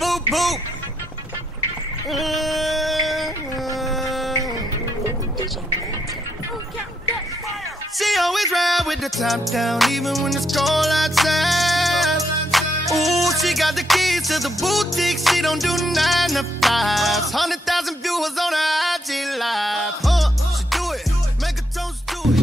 Boop, boop. She always ride with the top down, even when it's cold outside. Ooh, she got the keys to the boutique. She don't do 9 to 5. 100,000 viewers on her IG live. She do it, make a toast to it.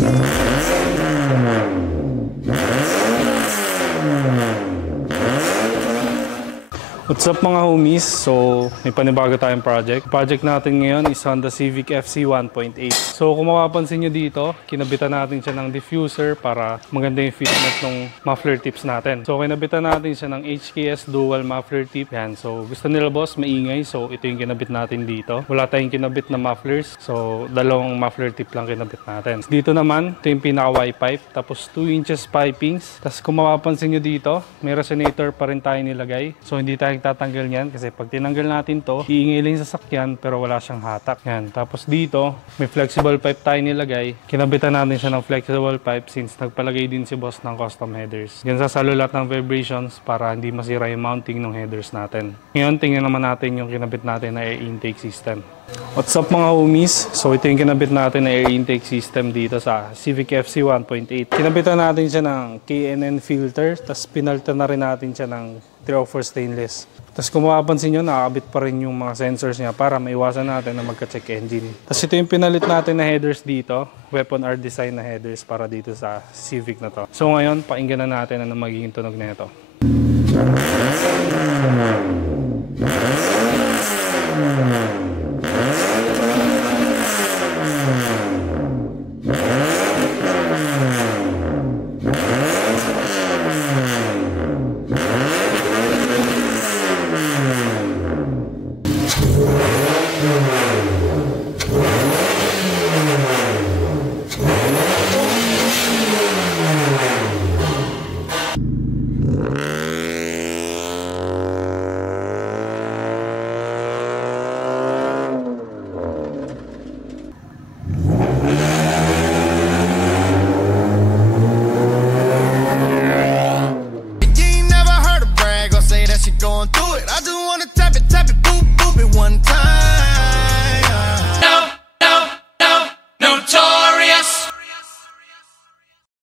What's up mga homies? So, may panibago tayong project. Project natin ngayon is Honda Civic FC 1.8. So, kung mapapansin nyo dito, kinabitan natin siya ng diffuser para maganda yung fitment ng muffler tips natin. So, kinabitan natin siya ng HKS dual muffler tip. Yan. So, gusto nila boss, maingay. So, ito yung kinabit natin dito. Wala tayong kinabit na mufflers. So, dalawang muffler tip lang kinabit natin. Dito naman, ito yung pinaka-Y pipe. Tapos, 2 inches pipings. Tapos, kung mapapansin nyo dito, may resonator pa rin tayo nilagay. So, hindi tayo tatanggal niyan kasi pag tinanggal natin to, iingay lang sa sasakyan pero wala siyang hatak. Yan. Tapos dito, may flexible pipe tayo nilagay. Kinabitan natin siya ng flexible pipe since nagpalagay din si boss ng custom headers. Yan sasalo lahat ng vibrations para hindi masira yung mounting ng headers natin. Ngayon, tingnan naman natin yung kinabit natin na air intake system. What's up mga homies? So ito yung kinabit natin na air intake system dito sa Civic FC 1.8. Kinabitan natin siya ng K&N filter, tapos pinalta na rin natin siya ng 304 stainless. Tapos kung mapapansin nyo, nakakabit pa rin yung mga sensors niya para maiwasan natin na magka-check engine. Tapos ito yung pinalit natin na headers dito, Weapon R design na headers para dito sa Civic na to. So ngayon, pakinggan na natin ano magiging tunog na ito.